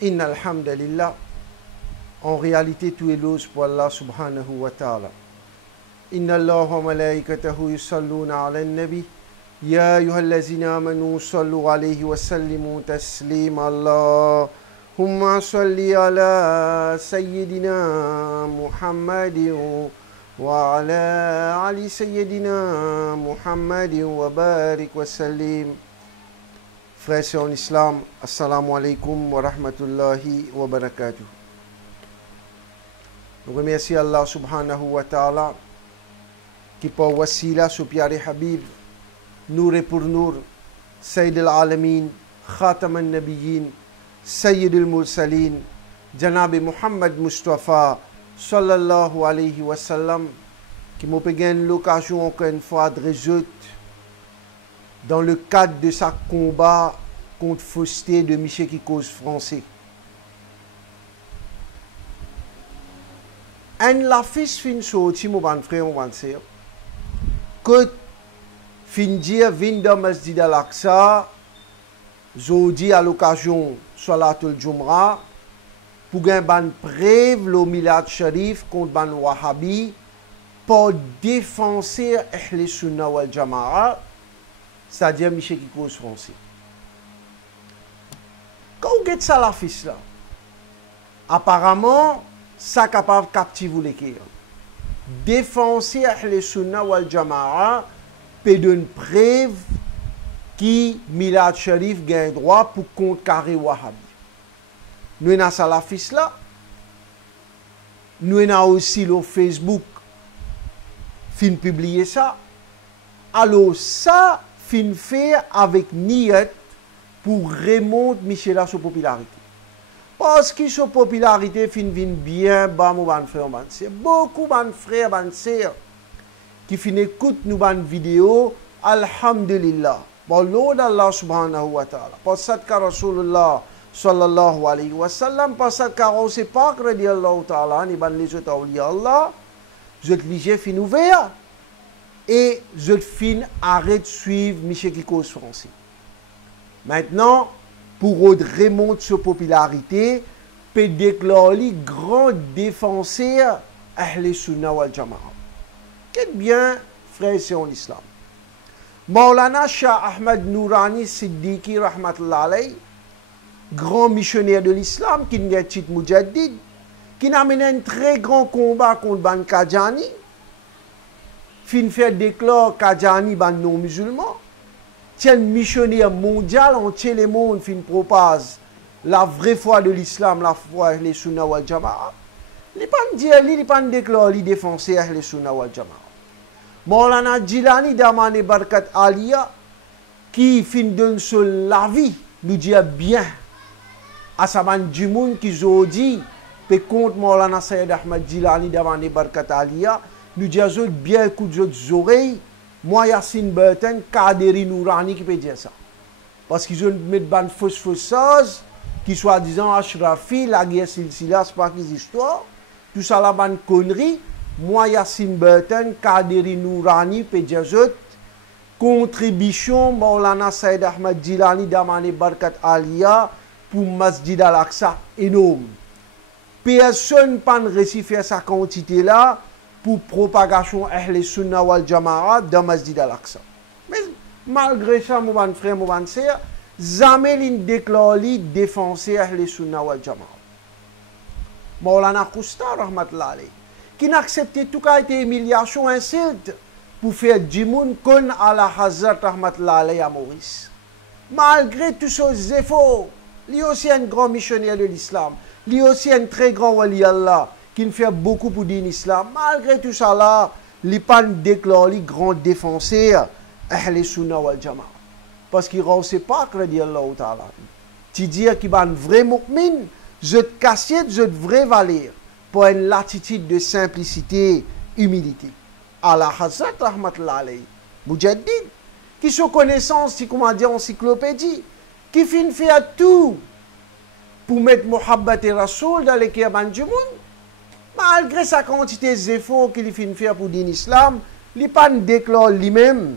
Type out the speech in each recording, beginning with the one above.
Inna alhamdulillah. En réalité, tout est loué pour Allah subhanahu wa ta'ala. Inna Allah wa malaikatahu yusalluna ala nabi. Ya ayyuhallazina amanu sallu alayhi wa sallimu taslima. Allahumma salli ala sayyidina Muhammadin wa ala ali sayyidina Muhammadin wa barik wa sallim. Frères et sœurs en islam, assalamu alaikum wa rahmatullahi wa barakatuh. Nous remercions Allah subhanahu wa ta'ala qui par wasila ce piaré Habib, nour et pour nour, Sayyid al-Alamin, Khatam al-Nabiyyin, Sayyid al-Mursalin, Janab Muhammad Mustafa, sallallahu alayhi wa sallam, qui m'a gagné l'occasion encore une fois de résoudre dans le cadre de sa combat contre fausseté de Michel qui cause français. Un la fils fin sorti mon ban frère mon sœur que fin dire vin dans Masjid Al-Aqsa jodi à l'occasion Salatul Jumra pour gagner ban preuve le Milad Sharif contre ban Wahhabi pour défenser Ahl Sunnah wal Jama'a, c'est-à-dire Michel qui cause français. Quand vous êtes salafiste là, apparemment ça capable de captiver l'équerre. Défenser Ahl Sunnah wal Jama'a peut donner preuve qui Milad Sharif gagne droit pour contrecarrer Wahhabi. Nous avons salafiste là, nous avons aussi le Facebook fin publier ça. Alors ça fin faire avec niette pour remonter Michel à sa popularité. Parce que sa popularité fin vient bien bas mon frère, c'est beaucoup de frères, de sœurs qui fin écoutent nos vidéos, alhamdulillah. Bon, l'eau d'Allah subhanahu wa ta'ala. Parce que Rasulullah sallallahu alayhi wa sallam, parce que on sait pas que radiallahu ta'ala, ni ban les autres awliya Allah, je te lis fin ouvert et je te fin arrête de suivre Michel qui cause français. Maintenant, pour remonter sa popularité, peut déclarer grand défenseur Ahl Sunnah wal Jama'a. Qu'est-ce bien, frères et sœurs en islam. Maulana Shah Ahmad Nourani Siddiqui rahmatullah alayhi, grand missionnaire de l'islam, qui n'est pas Mujaddid, qui a mené un très grand combat contre Ban Qadiani, fin fait déclarer Qadiani ban non musulman. Tiens, missionnaire mondial, entier le monde, fin propage la vraie foi de l'islam, la foi les Sunnah wal Jama'a. Il ne pas dire, il ne pas déclarer, il défoncer les Sunnah wal Jama'a. Maulana Jilani Damane Barkat Aliya, qui fin donne sur la vie, nous dit bien à Saman Jimoun qui dit, peut contre Maulana Sayyid Ahmad Jilani Damane Barkat Aliya, nous dit bien écoute les oreilles. Moi, Yassine Burton, Kaderi Nourani qui peut dire ça. Parce qu'ils ont mis des fausses choses, qui soi-disant Ashrafi, la guerre Silsila, c'est pas qu'ils histoires. Tout ça, la bonne connerie. Moi, Yassine Burton, Kaderi Nourani peut dire ça. Contribution, Maulana Sayyid Ahmad Jilani Damane Barkat Aliya pour Masjid Al-Aqsa énorme. Personne n'a pas réussi à faire sa quantité là. Pour propagation Ahl Sunnah wal Jama'a dans Masjid Al-Aqsa. Mais malgré ça, mon frère, mon sœur, jamais il déclare défenser Ahl Sunnah wal Jama'a. Maulana Kousta, rahmatullah alayhi, qui n'a accepté tout cas été humiliation, insulte, pour faire Jimoun kon ala Hazrat, rahmatullah alayhi à Maurice. Malgré tous ces efforts, lui aussi un grand missionnaire de l'islam, lui aussi un très grand wali Allah, qui ne fait beaucoup pour dire l'islam. Malgré tout ça là, il pas déclaré grand défenseur Ahl Sunnah wal Jama'a. Parce qu'il ne sait pas que radiallahu ta'ala. Tu dis qu'il est un vrai mu'min, je te casse, je te vraie valeur pour une latitude de simplicité, humilité. Allah Hazrat rahmatullah alayhi, Mujaddid, qui sont connaissances, si comment dire, encyclopédie, qui finit faire tout pour mettre Muhabbat et Rasoul dans les Kirban du monde. Malgré sa quantité d'efforts qu'il fait faire pour dire l'islam, il n'a pas déclaré lui-même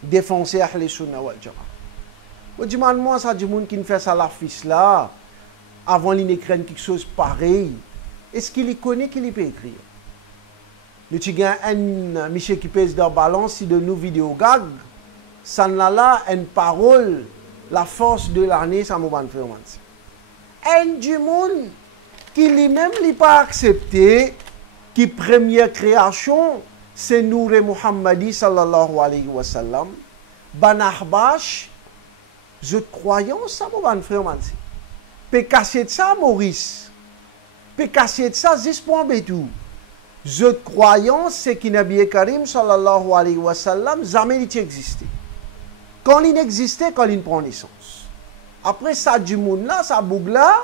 défenseur Ahl Sunnah wal Jama'a. Je demande moi ça du monde qui fait ça la fils là. avant qu'il écrive quelque chose pareil, est-ce qu'il connaît qu'il peut écrire? Nous avons un monsieur qui pèse dans balance de nos vidéos gag, ça n'a là une parole, la force de l'année, ça m'a fait un du monde qui lui-même n'a pas accepté qui première création, c'est Nour Muhammadi sallallahu alayhi wa sallam, Banahbash, je croyons ça, mon frère, peut casser ça, Maurice, peut casser ça, 10.2. Je croyons c'est que Nabi Karim sallallahu alayhi wa sallam, jamais il existait. Quand il existait, quand il prend naissance. Après ça, du monde là, ça bouge là,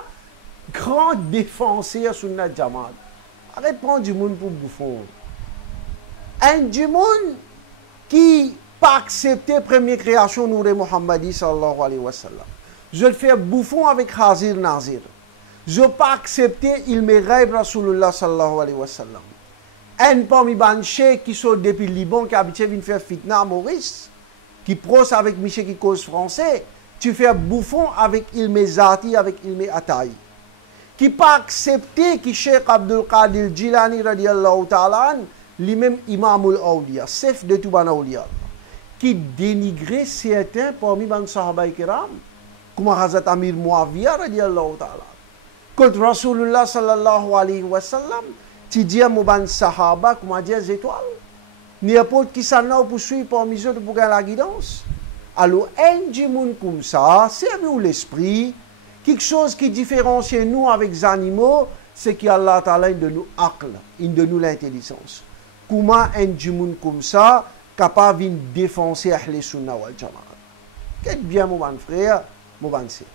grand défenseur sur notre Jamal. Arrête de prendre du monde pour bouffon. Un du monde qui pas accepté la première création Nour Muhammadi sallallahu alayhi wa sallam. Je le fais bouffon avec Hazir Nazir. Je pas accepté il me rêve Rasulullah sallallahu alayhi wa sallam. Un parmi les qui sont depuis le Liban qui habitué à faire fitna à Maurice, qui prose avec Michel qui cause français, tu fais bouffon avec Ilme Zati, avec Ilme Ataï. Qui pas accepté que Cheikh Abdul Qadir Jilani radiallahu ta'ala, lui-même Imamul Awliya, chef de tout bana awliya, qui dénigrait certains parmi les Sahaba kiram, comme Hazrat Amir Muawiyah radiallahu ta'ala. Quand Rasulullah sallallahu alayhi wa sallam, tu dis à mon Sahaba, comme a dit les étoiles, n'importe qui s'en a pour suivre parmi eux pour gagner la guidance. Alors, un du monde comme ça, c'est nous l'esprit. Quelque chose qui différencie nous avec les animaux, c'est qu'Allah Ta'ala de nous aql, de nous l'intelligence. Comment un du monde comme ça, capable de défoncer Ahl Sunnah wal Jama'a. Qu'est-ce bien, mon frère, mon sœur.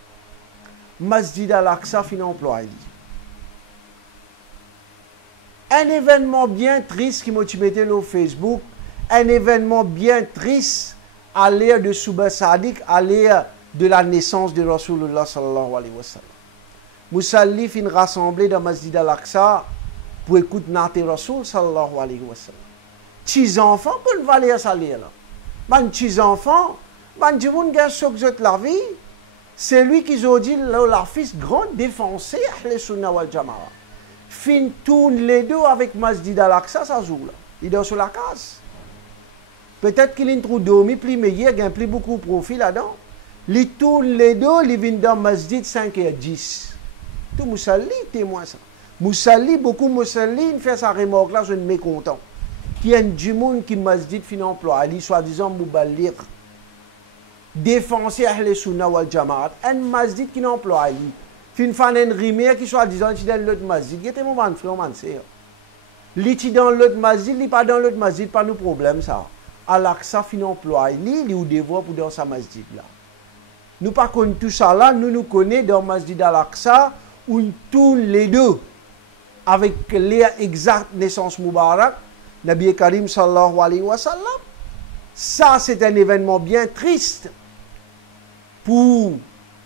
Masjid al-Aqsa fin employé. Un événement bien triste qui m'a metté sur Facebook, un événement bien triste à l'ère de Souba Sadiq, à l'ère de la naissance de Rasulullah sallallahu alayhi wa sallam. Moussalli fin rassemblé dans Masjid al-Aqsa pour écouter Nate Rasul sallallahu alayhi wa sallam. Petits enfants, pour ne valer à ça là. Man petits enfants, man du monde qui a la vie, c'est lui qui a dit la fils grand défoncé à les Sunnah wal Jama'a. Fin tourne les deux avec Masjid al-Aqsa, ça joue là. Il dort sur la case. Peut-être qu'il a trop dormi, plus meilleur, il a plus beaucoup de profit là-dedans. Il tourne les deux, il vient dans Masjid 5h10. Tout Moussalli témoin ça. Moussalli, beaucoup Moussalli, il fait sa remorque là, je suis mécontent. Qui y a du monde qui Masjid fin emploi, ali soi-disant Moubalir. Défenseur Ahl Sunnah wal Jamaat, un Masjid qui n'emploie ali. Fin fan un rimer qui soi-disant il dans l'autre Masjid, il était mon frère, mon sœur. Li dans l'autre Masjid, li pas dans l'autre Masjid, pas nous problème ça. Al-Aqsa fin emploi li ou devoir pour dans sa Masjid là. Nous pas connaissons tout ça là, nous connaissons dans Masjid al-Aqsa où tous les deux avec l'ère exacte naissance Moubarak, Nabi Karim sallallahu alayhi wa sallam. Ça c'est un événement bien triste pour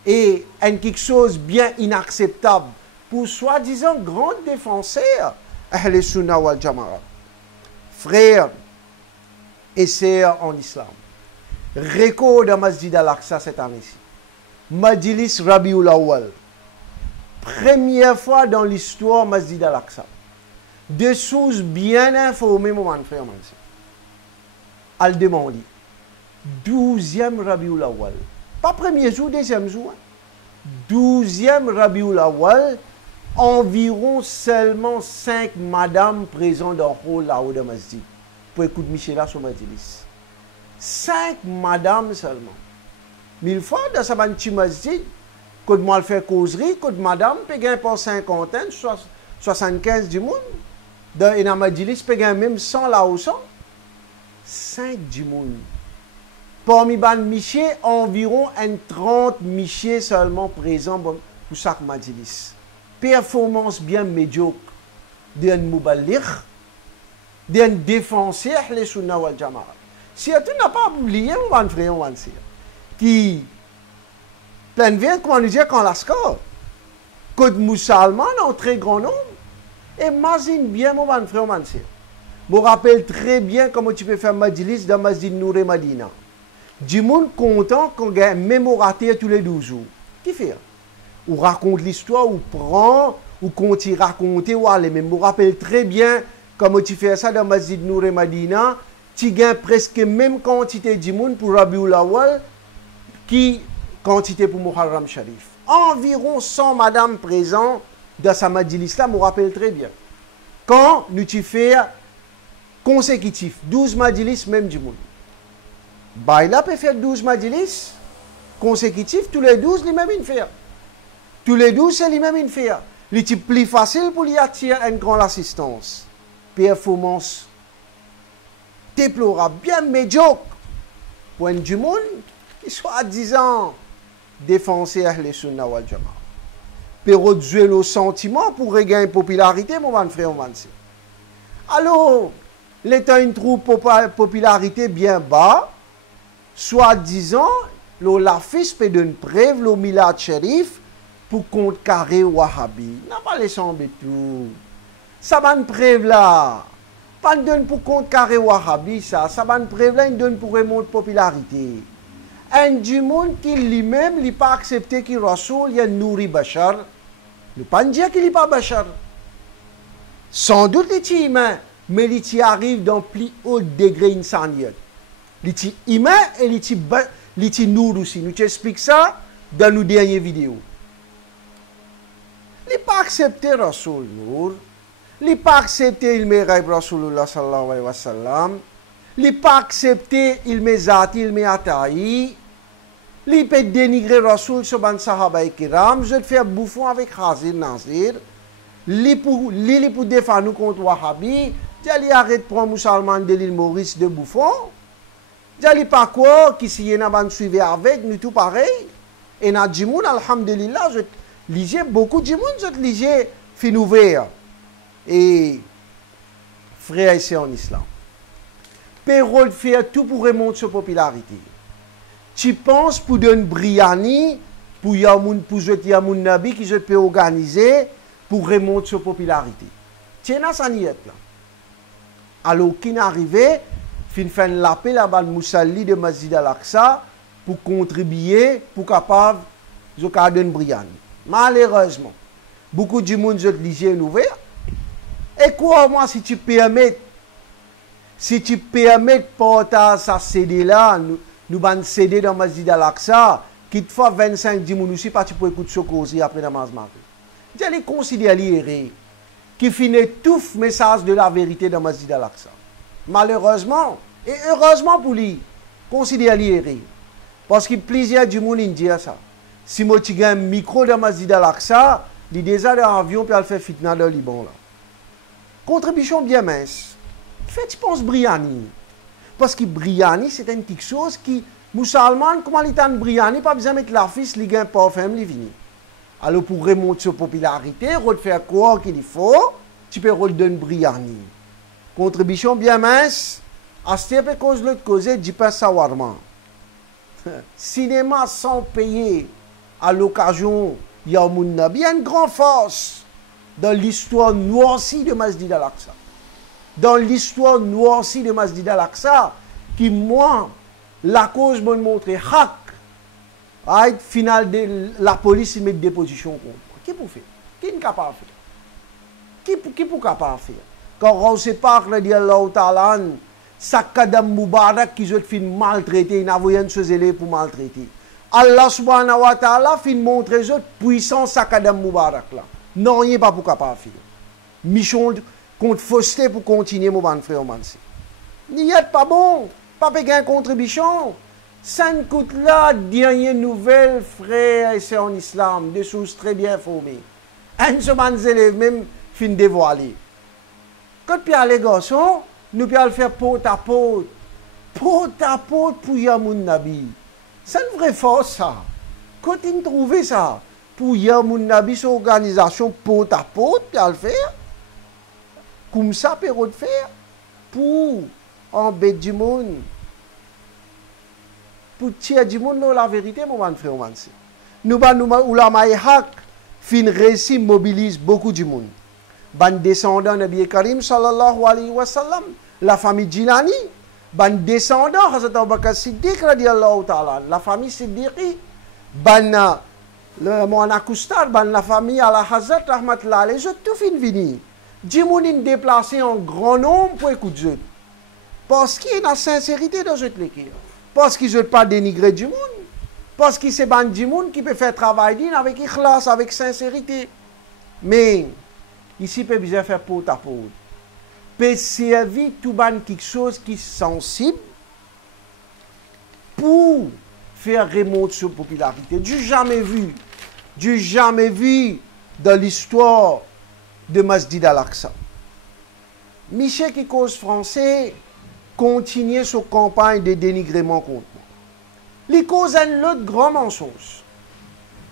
et quelque chose bien inacceptable pour soi-disant grand défenseur Ahl Sunnah wal Jama'a. Frères et sœurs en islam, record de Masjid al-Aqsa cette année-ci. Majlis Rabiul Awwal. Première fois dans l'histoire Masjid al-Aqsa. De sources bien informées, mon frère, mon sœur. Al demande 12e Rabiul Awwal. Pas premier jour, deuxième jour. 12e Rabiul Awwal. Environ seulement 5 madames présentes dans le hall là-haut de Masjid. Pour écouter Michela sur Majlis. 5 madames seulement. 1000 fois dans sa petit Masjid, quand moi fait causerie, quand madame peut gagner pour 50, 75 du monde. Dans une Majlis peut gagner même 100 là ou 100. 5 du monde. Parmi les Michel, environ 30 Michel seulement présents pour chaque Majlis. Performance bien médiocre d'un Moubalir, d'un défenseur les Sunnah wal Jama'a. Si tu n'as pas oublié, mon frère, mon sœur, qui plein vient, comment nous dire, quand la score, que musulmans en très grand nombre, imagine bien, mon frère, mon sœur. Je me rappelle très bien comment tu peux faire Majlis dans Masjid Nour et Madina. Du monde content qu'on gagne mémorateur tous les 12 jours. Qui fait? ou raconte l'histoire, ou prend, ou compte raconter, ou aller. Mais je me rappelle très bien, comme tu fais ça dans Masjid Nour et Madina, tu gagnes presque même quantité de monde pour Rabiul Awal qui quantité pour Muharram Sharif. Environ 100 madames présentes dans sa majlis là, je me rappelle très bien. Quand nous tu fais consécutif, 12 majlis même du monde. Bah, il a peut faire 12 majlis consécutifs, tous les 12, les mêmes faire. Tous les 12, c'est les mêmes faire. C'est plus facile pour lui attirer une grande assistance. Performance déplorable, bien médiocre. Point du monde, qui soit disant défoncer les Sunna wal Jama'a. Pour jouer le sentiment pour regagner popularité, mon frère, mon frère. Alors, l'état une troupe popularité bien bas, soit disant, la fils peut donner preuve, le Milad Sharif, pour contrecarrer Wahhabi. N'a pas laissé en tout. Ça va une preuve là. Pas de donne pour contrecarrer Wahhabi, ça va une preuve là, une donne pour remonter popularité. Un du monde qui lui-même n'a pas accepté qu'il Rasoul, il y a Nouri Bachar. Ne pas dire qu'il n'est pas Bachar. Sans doute il est humain, mais il arrive dans plus haut degré insaniyat. Il est humain et il est Nour aussi. Nous t'expliquons ça dans nos dernières vidéos. Il n'a pas accepté Rasoul Nour. Il n'a pas accepté il mérite Rasulullah sallallahu alayhi wa sallam. Il n'a pas accepté il mezati, il meataï. Il peut dénigrer Rasoul sur ban sahaba kiram. Je te fais bouffon avec Khazir Nazir. Il pour défendre nous contre Wahhabi. Il arrête de prendre musulman de l'île Maurice de bouffon. Il pas quoi qui s'y en a suivi avec nous tout pareil. Et na djimoun alhamdulillah je lisais beaucoup de djimoun je lisais fin ouvert. Et frère ici en islam. Pérol fait tout pour remonter sa popularité. Tu penses pour donner Briani, pour Yamoun, pour jeter Yamoun Nabi qui je peux organiser pour remonter sa popularité. Tiens à ça là. Alors qui n'est arrivé, fin l'appel à Ban Moussalli de Masjid Al-Aqsa pour contribuer, pour capable de donner Briani. Malheureusement, beaucoup de monde je lisais ouvert. Et quoi, moi, si tu permets porter ça CD là, nous allons CD dans Masjid Al-Aqsa, qui te fait 25 dimoun aussi, pas tu peux écouter ce cause après la namaz maghrib. Je les considère l'irré, qui finit tout le message de la vérité dans Masjid Al-Aqsa. Malheureusement, et heureusement pour lui, considère l'irré. Parce que plusieurs dimoun disent ça. Si moi tu as un micro dans Masjid Al-Aqsa, il déjà dans l'avion, puis elle fait fitna dans le Liban là. Contribution bien mince. Fait, tu penses Briani. Parce que Briani, c'est une petite chose qui, musulman, comment il t'en Briani, pas besoin de mettre la fils, il gagne pas femme, il vient. Alors, pour remonter sa popularité, refaire quoi qu'il faut, tu peux redonner Briani. Contribution bien mince, à ce type de cause, l'autre cause, du pain sawarma. Cinéma sans payer, à l'occasion, il y a une grande force. Dans l'histoire noircie de Masjid Al-Aqsa. Dans l'histoire noircie de Masjid Al-Aqsa, qui, moi, la cause me montre, hack, final de la police met des positions contre moi. Qui peut faire? Qui n'est capable de faire? Qui peut capable de faire? Quand on se parle d'Allah Ta'ala, Sakadam Moubarak qui se fait maltraiter, il n'a rien de se élèves pour maltraiter. Allah subhanahu wa ta'ala fait montrer cette puissance Sakadam Moubarak là. Non, il n'y a pas pour capable de faire. Mission contre fausseté pour continuer, mon bon frère, il n'y a pas bon, pas payer une contribution. Ça ne coûte là, dernière nouvelle, frère et sœurs en islam, des choses très bien formées. Un seul élève même fin dévoilé. Quand puis les garçons, nous pouvons faire porte à porte pour Yamoun Nabi. C'est une vraie force ça. Quand ils trouvent ça, pour Yamoun Nabi, son organisation porte à porte, puis à le faire. Comme ça, peut le faire. Pour embêter du monde. Pour tirer du monde, non, la vérité, mon frère, nous, ulama et hak, fin récit mobilise beaucoup du monde. Ban descendant Nabi Karim, sallallahu alayhi wa sallam, la famille Jilani, ban descendant Hazrat Abu Bakr Siddiq, radiallahu ta'ala, la famille Siddiqi, ban mon acoustar, la famille à la Hazrat Rahmatullah, les autres tout fin vini. Djimoun déplacé en grand nombre pour écouter. Parce qu'il y a la sincérité dans cette équipe. Parce qu'ils ne veulent pas dénigrer Djimoun. Parce que c'est ban Djimoun qui peut faire travail avec ikhlas, avec sincérité. Mais, ici, peut bien faire pot à pot. Peut servir tout ban quelque chose qui est sensible pour faire remonter sa popularité. Du jamais vu dans l'histoire de Masjid Al-Aqsa. Michel qui cause français continue sa campagne de dénigrement contre moi. Il cause un autre grand mensonge.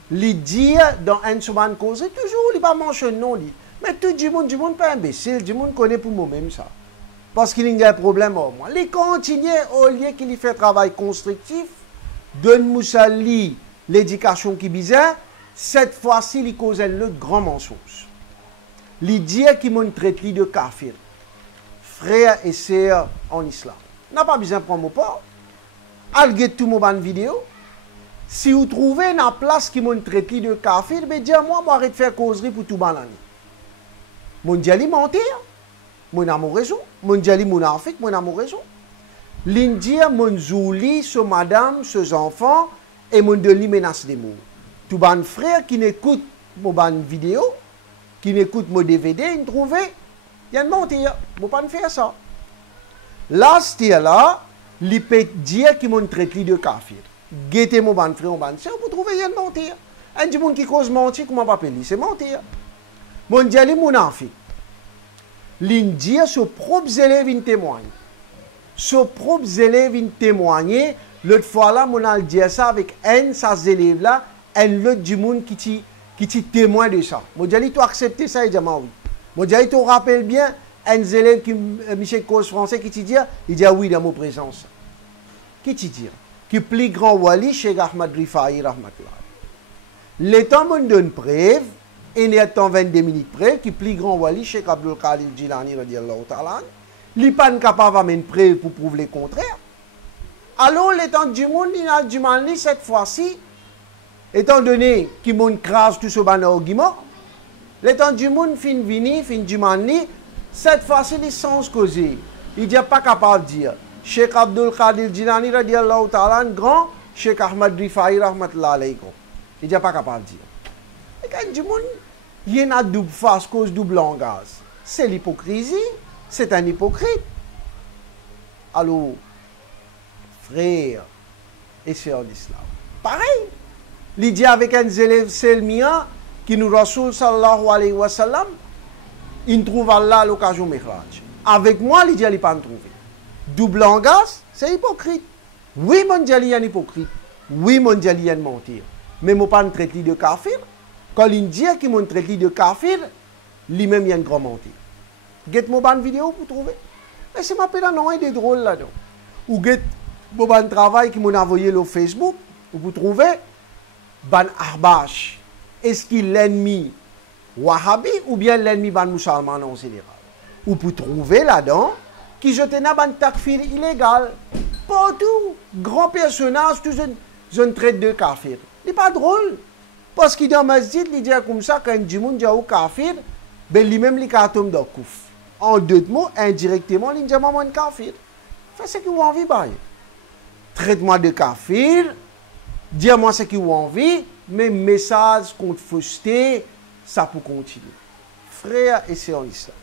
Il dit dans un semaine cause, toujours, il ne pas mentionner non. Mais tout le monde pas imbécile, tout le monde connaît pour moi-même ça. Parce qu'il y a un problème au moins. Il continue au lieu qu'il fait travail constructif, donne-moi l'éducation qui est bizarre, cette fois-ci, il cause un autre grand mensonge. Il dit qu'il m'a traité de kafir, frère et sœur en islam. N'a pas besoin de prendre mon part. Alguez tout mon ban vidéo. Si vous trouvez une place qui m'a traité de kafir, ben dis-moi, moi, arrête de faire causerie pour tout ban l'année. Mon diali mentir, mon amour raison. Mon diali mon afik, mon amour raison. L'Indien, mon zouli, ce madame, ces enfants, et mon deli menace des mots. Tout ban frère qui n'écoute mon ban vidéo, qui n'écoute mon DVD, il trouve, il y a de mentir. Il ne faut pas faire ça. Là, c'est là, il peut dire qu'il m'a traité de kafir. Guettez mon ban frère, mon ban sœur, vous trouvez, il y a de mentir. Un du monde qui cause mentir, comment pas appeler, c'est mentir. Mon diali, mon enfant. L'Indien, ses propres élèves, ils témoignent. Ses propres élèves, ils témoignent. L'autre fois là, mon a dit ça avec un de ces élèves-là, un l'autre du monde qui témoigne de ça. Mon diali, tu acceptes ça, il dit oui. Mon diali, tu rappelles bien, un des élèves qui, Michel Cause français, qui te dit, il dit oui, dans mon présence. Qui te dit? Qui plus grand wali, Cheikh Ahmad Rifa'i, rahmatullah. L'état me donne preuve, et il y a 22 minutes près, qui plus grand wali, Cheikh Abdul Qadir Jilani, radiallahu ta'ala, il n'est pas capable d'amener une preuve pour prouver le contraire. Alors, l'état du monde, il a du mal, cette fois-ci, étant donné qu'il m'a crase tout ce ban argument, l'état du monde fin vini, fin du mal, cette fois-ci, il sens causé. Il n'est pas capable de dire, Cheikh Abdul Qadir Jilani, radiallahu ta'ala, grand, Cheikh Ahmad Rifa'i, rahmatullah alaykum. Il n'est pas capable de dire. Et quand du monde, il y a une double face, cause double langage. C'est l'hypocrisie, c'est un hypocrite. Alors, frère et sœurs d'islam. Pareil, il dit avec un élève selmien qui nous Rasoul sallallahu alayhi wa sallam, il trouve Allah à l'occasion de Mihraj. Avec moi, il dit qu'il n'a pas trouvé. Double langage, c'est hypocrite. Oui, mon dieu, il y a un hypocrite. Oui, mon dieu, il y a un mentir. Mais je ne pas traiter de kafir. Quand il dit qu'il m'a traité de kafir, lui-même, il y a un grand mentir. Get mon ban vidéo pour trouver. Mais c'est ma pédale, non, il est drôle là-dedans. Ou get mon ban travail qui m'a envoyé sur Facebook, où vous trouvez ban Arbash. Est-ce qu'il est l'ennemi Wahhabi ou bien l'ennemi ban musulman en général? Ou vous trouvez là-dedans qui je tenais ban takfir illégal. Partout, grand personnage, tout un traite de kafir. Il n'est pas drôle. Parce qu'il dans le masjid, il dit comme ça, quand il dit au kafir, ben lui-même, il tombe dans le kouf. En deux mots, indirectement, il dit maman kafir. Fais ce que vous avez envie. Traite-moi de kafir, dis-moi ce que vous avez envie, mais message contre fausseté, ça peut continuer. Frère et sœurs en islam.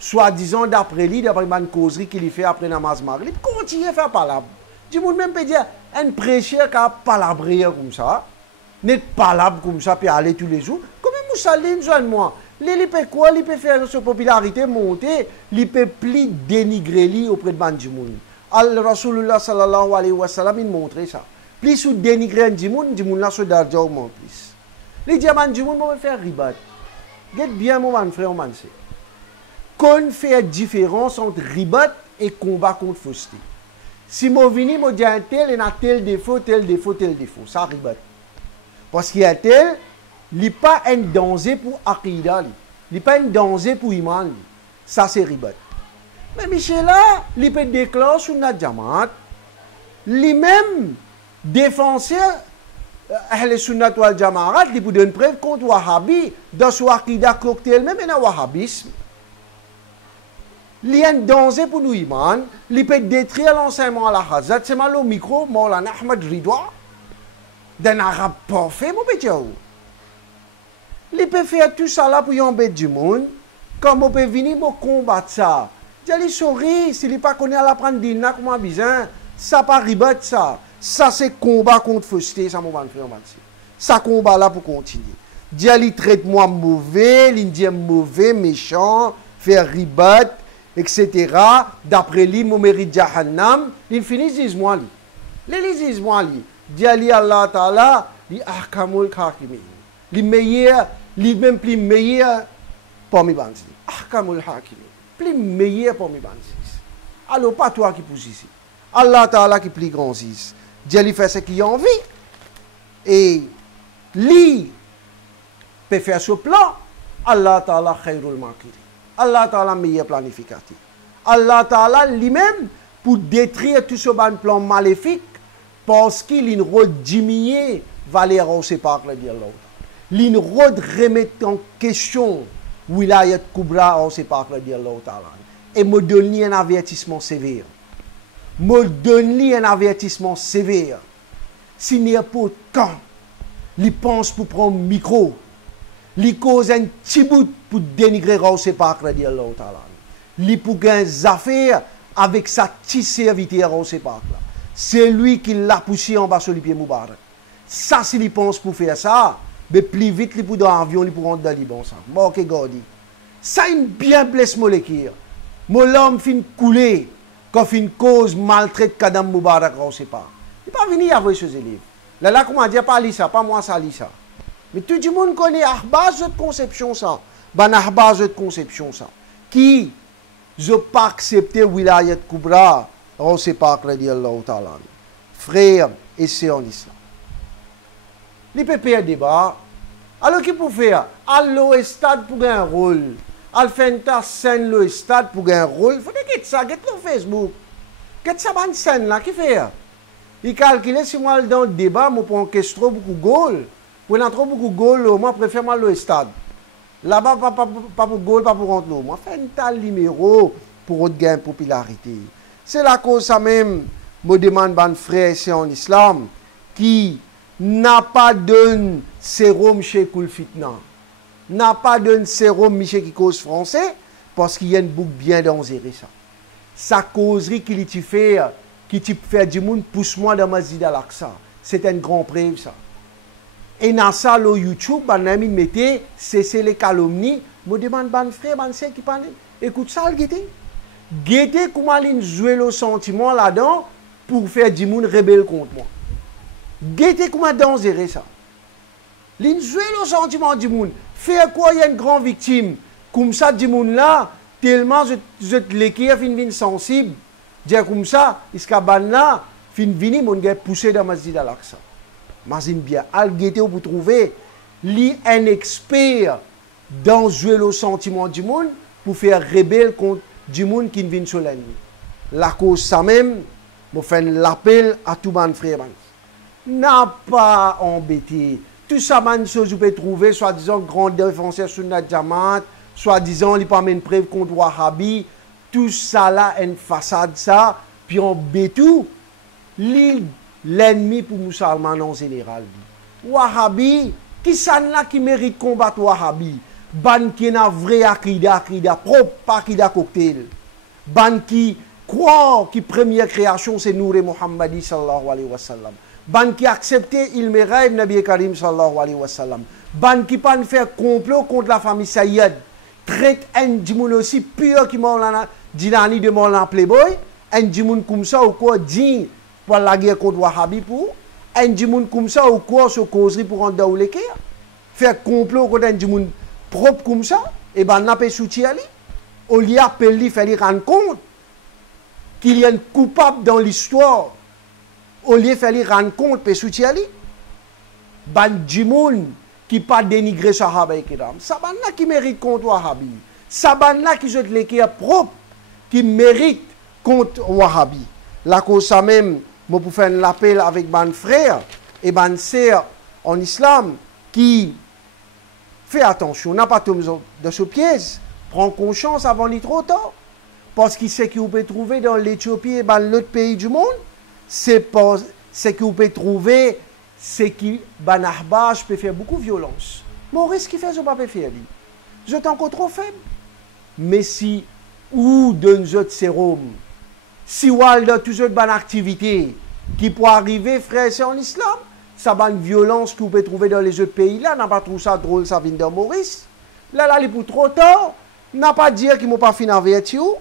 Soi-disant, d'après lui, d'après une causerie qu'il fait après namaz maghrib, continue à faire palabre. Du monde même peut dire, un prêcheur qui a palabré comme ça, n'est palabre comme ça, puis aller tous les jours. Comment Moussaline, joigne-moi? Il peut quoi? Il peut faire sa popularité monter, il peut plus dénigrer lui auprès de Bandjimoun. Al-Rasulullah sallallahu alayhi wa sallam, il montrait ça. Plus sous dénigrer un Djimoun, Djimoun là, ce d'argent augmente plus. Les diamants Djimoun vont faire ribat. Get bien, mon frère, mon sœur. Qu'on fait différence entre ribat et combat contre fausseté. Si je viens, je dis un tel, il a tel défaut, tel défaut, tel défaut. Ça ribat. Parce qu'il y a tel, il n'est pas un danger pour Aqida, il n'est pas un danger pour Iman. Ça, c'est ribat. Mais Michel là, il peut déclencher sur notre jamaat, lui-même défoncer Ahl Sunnat wal Jamaat, il peut donner preuve contre Wahhabi, dans son akida cocktail même, et dans Wahhabisme. Il y a un danger pour nous, Iman. Il peut détruire l'enseignement à la Hazat. C'est mal au micro, Maulana Ahmad Ridwa. D'un arabe parfait, mon petit. Il peut faire tout ça là pour y embêter du monde. Comme on peut venir pour combattre ça. Il sourit, s'il n'est pas connu à l'apprendre d'Ilna, comment bizarre. Ça pas ribat ça. Ça c'est combat contre fausseté, ça mon frère. Ça combat là pour continuer. Il traite moi mauvais, il dit mauvais, méchant, faire ribat, etc. D'après lui, mon mérite Jahannam, il finit disent-moi lui. Les disent-moi lui. Dit Allah Ta'ala, il ahkamul hakimin. Les meilleurs, les même plus meilleurs pour mes bandits. Ahkamul hakimin. Plus meilleur pour mes bandits. Alors pas toi qui pousse ici. Allah Ta'ala qui plus grand ici. Dieu fait ce qu'il a envie. Et lui peut faire ce plan. Allah Ta'ala khairul makiri. Allah Ta'ala meilleur planificateur. Allah Ta'ala lui-même pour détruire tout ce plan maléfique parce qu'il a rediminué valeur au séparé de Allah. Il a remis en question wilayat kubra au séparé de Allah Ta'ala. Et me donne un avertissement sévère. Me donne un avertissement sévère. S'il n'y a pas de temps, il pense pour prendre un micro. Il cause un petit bout pour dénigrer au séparé de Allah Ta'ala. Il pour gagner des affaires avec sa petite serviteur au séparé. C'est lui qui l'a poussé en bas sur les pieds Moubarak. Ça, s'il pense pour faire ça, mais plus vite, il peut dans l'avion, il peut rentrer dans le Liban. Bon, ok, Gordy. Ça, il bien blesse molécule. Mon homme fin couler quand une cause maltraite Kadam Moubarak, on ne sait pas. Il n'est pas venu avec ces élèves. Là, comment dire, pas lire ça, pas moi, ça lit ça. Mais tout le monde connaît à base de conception ça. Ben, à base de conception ça. Qui, je pas accepté Wilayat Kubra, on ne sait pas, Allah Ta'ala. Frère et sœurs en islam. Il peut faire un débat. Alors, qui peut faire? Allo stade pour un rôle. Alfenta scène le stade pour un rôle. Il faut que ça, get le Facebook. Get ça, une scène là, qui fait? Il calcule si moi dans le débat, je prends question beaucoup de goal. Pour entrer beaucoup de goal, moi, je préfère mal le stade. Là-bas, pas pour goal, pas pour rentrer. Moi, je fais un tel numéro pour gagner popularité. C'est la cause ça même, me demande mon frère, c'est en islam, qui n'a pas de sérum chez Koulfitna. N'a pas de sérum Michel qui cause français, parce qu'il y a une boucle bien dangereuse ça. Sa causerie qui fait du monde, pousse-moi dans ma zida l'Aqsa. C'est un grand preuve ça. Et dans ça, le YouTube, on a mis cesser les calomnies. Me demande mon frère, mon sœur qui parle. Écoute ça, le guetter. Guetter comment il joue le sentiment là-dedans pour faire du monde rebelle contre moi. Guetter comment dangereux ça. Il joue le sentiment du monde. Faire quoi, il y a une grande victime. Comme ça, du monde là, tellement je l'équerre, fin sensible. Dire comme ça, iskaban là, fin vini, mon gars poussé dans ma zid à l'Aqsa. Imagine bien, al guetter pour trouver, li un expert dans jouer le sentiment du monde pour faire rebelle contre du monde qui vient sur l'ennemi. La cause ça même, je fais l'appel à tout mon frère. N'a pas embêté. Tout ça, man, chose vous pouvez trouver, soi-disant grand défenseur sur notre Jamaat, soi-disant il pas une preuve contre Wahhabi, tout ça là, une façade ça, puis on embête tout. L'ennemi pour musulmans en général. Wahhabi, qui ça là qui mérite combattre Wahhabi? Ban qui n'a vrai akida propre, pas akida cocktail. Ban qui croit que première création c'est Nour Muhammadi sallallahu alayhi wa sallam. Ban qui acceptait il mérite Nabi Karim sallallahu alayhi wa sallam. Ban qui pas faire complot contre la famille Sayyid. Traite un djimoun aussi pur qui Maulana Dilani de Maulana Playboy. Un djimoun comme ça ou quoi dit pour la guerre contre Wahhabi pour. Un djimoun comme ça ou quoi se causerie pour rendre dans l'équerre. Faire complot contre un djimoun propre comme ça, et ben n'a pas soutien ali. Au lieu d'appeler, faire lui rendre compte qu'il y a un coupable dans l'histoire. Au lieu de faire lui rendre compte, peut soutien ali. Ben djimoun qui pas dénigré Sahaba et Kiram. Ça ben là qui mérite contre Wahhabi. Ça ben là qui jette l'équerre propre, qui mérite contre Wahhabi. La cause ça même, moi pour faire l'appel avec mon frère et mon sœur en islam qui fait attention, n'a pas tombé de ce piège, prend conscience avant ni trop tard. Parce que ce que vous pouvez trouver dans l'Éthiopie et dans l'autre pays du monde, c'est ce que vous pouvez trouver, c'est que ben Ahbash peut faire beaucoup de violence. Maurice qui fait, je ne peux pas faire. Je suis encore trop faible. Mais si, ou de nous autres sérum, si vous avez toutes autres bonnes activités qui peuvent arriver, frère, c'est en islam, ça va une violence que vous pouvez trouver dans les autres pays là, n'a pas trouvé ça drôle, ça vient de Maurice. Là, il est pour trop tard, n'a pas dire qu'ils ne m'ont pas fini avec vous.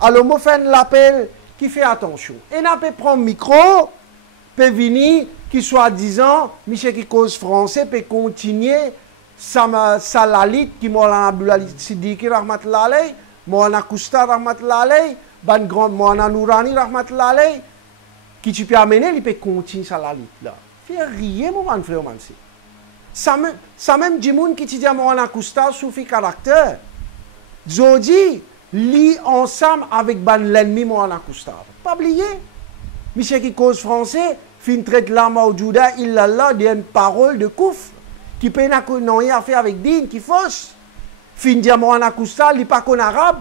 Alors, moi, je fais l'appel qui fait attention. Et n'a pas prendre le micro, peut venir, qui soit disant, Michel qui cause français, peut continuer, ça la lit, qui m'a Abdullah Siddiqui, rahmatullah alayh, Moana Kousta, rahmatullah alayh, ban grand Moana Nourani, rahmatullah alayh, qui tu peux amener, il peut continuer ça la lit là. Fait rien, mon frère, man. Ça même dit moun qui te dit à Moana Kousta, soufi caractère. Zodi, lit ensemble avec l'ennemi Moana Kousta. Pas oublier. Michel qui cause français, fin traite l'âme au Juda, il a là une parole de kouf, qui peut n'a faire avec din, qui fausse. Fin dit à Moana Kousta, il pas qu'en arabe.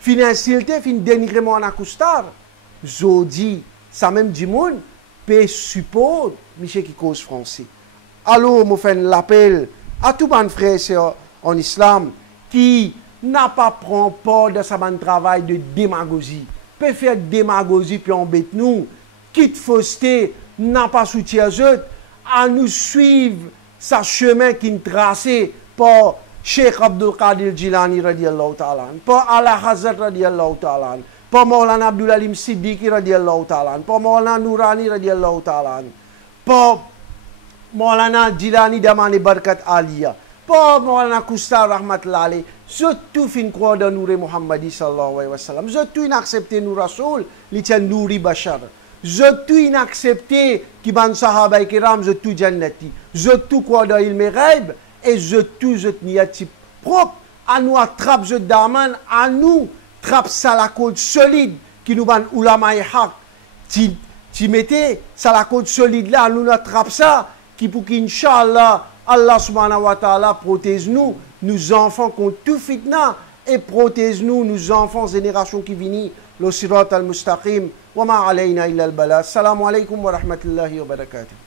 Fin insulté, fin dénigrer Moana Kousta. Zodi, ça même dit moun, peut suppose, Michel qui cause français. Alors, je fais l'appel à tous mes frères et sœurs en islam qui n'a pas pris part de ce travail de démagogie. Peut faire démagogie puis embêter nous. Quitte fausseté, n'a pas soutien eux à nous suivre ce chemin qui est tracé par Cheikh Abdul Qadir Jilani radiallahu ta'ala, par Allah Hazrat radiallahu ta'ala, par Maulana Abdul Alim Siddiqui radiallahu ta'ala, par Maulana Nourani radiallahu ta'ala, par Maulana Jilani Damani Barkat Aliya, par Maulana Kousta rahmatullah alayh, surtout fin croire dans Nouri Muhammadi sallallahu alayhi wa sallam, surtout inaccepté nous Rasoul, li tient Nouri Bachar, surtout inaccepté qui ban sahaba kiram, surtout jannati, surtout croire dans il Ghaib, et surtout niyati propre, à nous attrape je daman, à nous trappe ça la côte solide, qui nous ban ulama et haq, tu mettais ça la côte solide là, nous attrape ça, qui pour qu'Inch'Allah, Allah subhanahu wa ta'ala protège nous, nos enfants contre tout fitna, et protège nous, nos enfants, génération qui viennent, le sirat al-mustaqim, wa ma alayna illa al-bala. Assalamu alaikum wa rahmatullahi wa barakatuh.